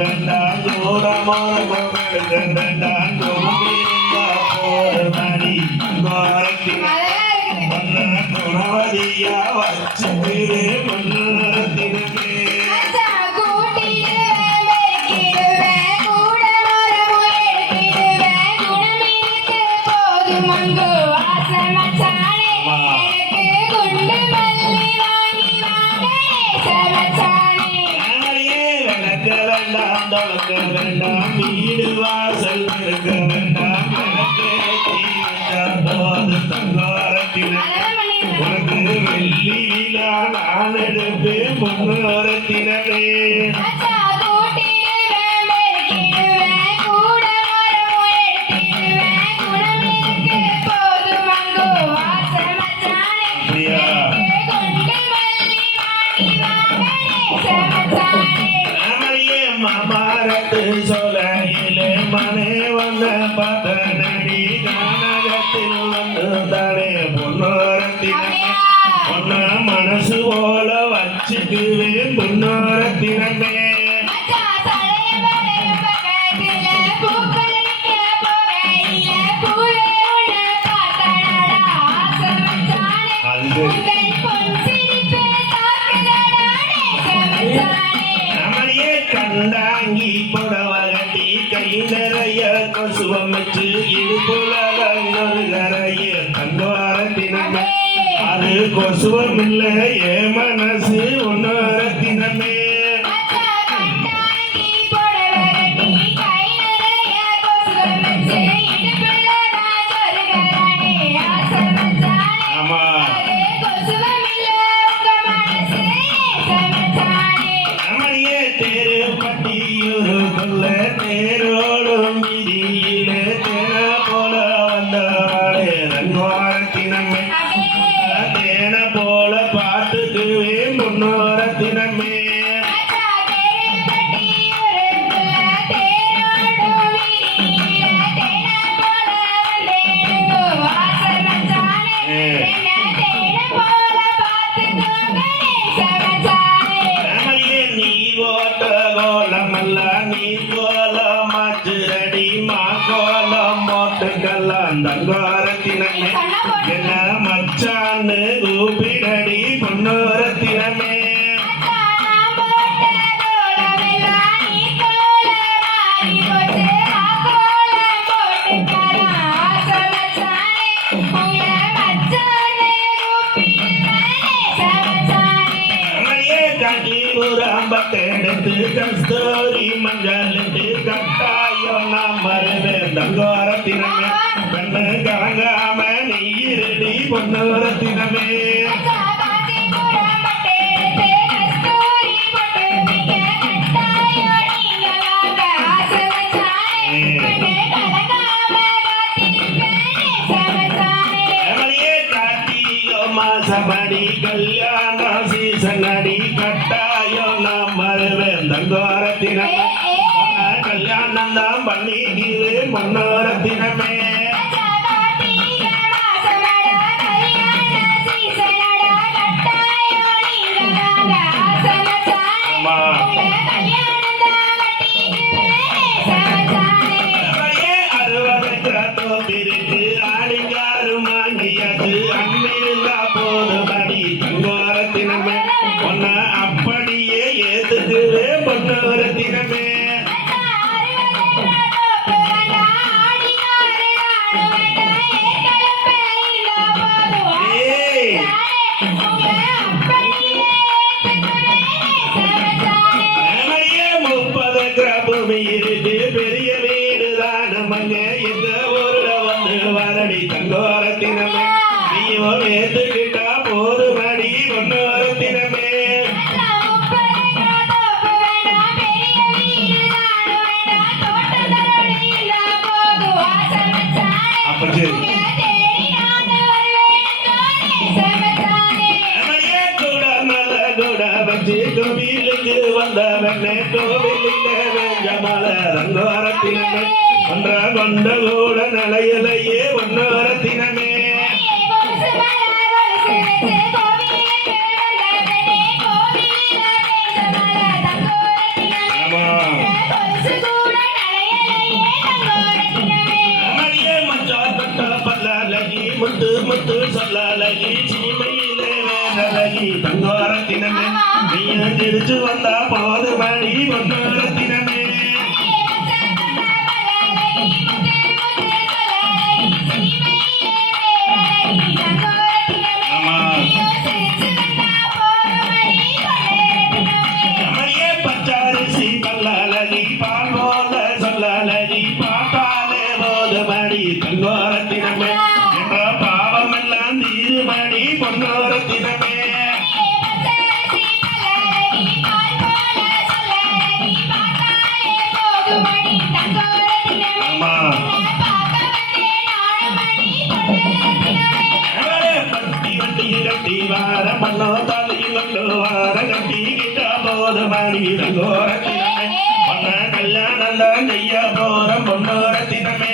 வேண்டாம் தூரமான கோவிலுக்கு வேண்டாம் கோவிலுங்க போர்மணி கோரத்தில் ஒன்னு மாமாரத்து சோலையிலே மனே வந்த பார்த்த நடி கானகத்தில் வந்து தானே பொன்னோரத்தினே பொன்ன மனசு போல வச்சுக்குவேன் பொன்னோரத்தினே அது ராமரையே அது கொசுவம் இல்லை ஏ மனசு ஒன்னோரத்தினமே கண்ணு கூப்பிடடி பொன்னோரத்தினமே ரமணியே காஞ்சிபுராம்பத்தெடுத்து கஸ்தூரி மஞ்சள் கட்டாயம் நாம் மறுவேன் கார்த்திகோ மாசமடி கல்யாண சீசனடி கட்டாயம் நாம் மறுவேன் தங்கோரத்தினமே. உன்னை கல்யாணம் தான் பண்ணிக்குவேன் பொன்னோரத்தினமே முப்பது கிராபூமி இருக்கு. பெரிய வீடுதான் தானமங்க இந்த ஊர்ல வந்து வரடி தங்கோரத்தினமே. நீயும் ஏத்துக்கிட்டு தீர்க்கும் வீலுக்கு வந்தவன் கோவிலில் வேஞ்சமல ரங்கோரத்தினமே ஒன்ற கொண்ட கூட நிலையிலேயே ஒன்னோரத்தினமே முத்து முத்து சொல்லாலகி சீமையிலே வேலகி தங்கோ நீ திருச்சு வந்தா போது மணி பொன்னோரத்தினமே ஆமா. அம்மையே பச்சரிசி பல்லழகி பால் கட்டி வார வார கட்டி போது மணி பொண்ண கல்யாணம் தான் செய்ய போற பொன்னோரத்தினமே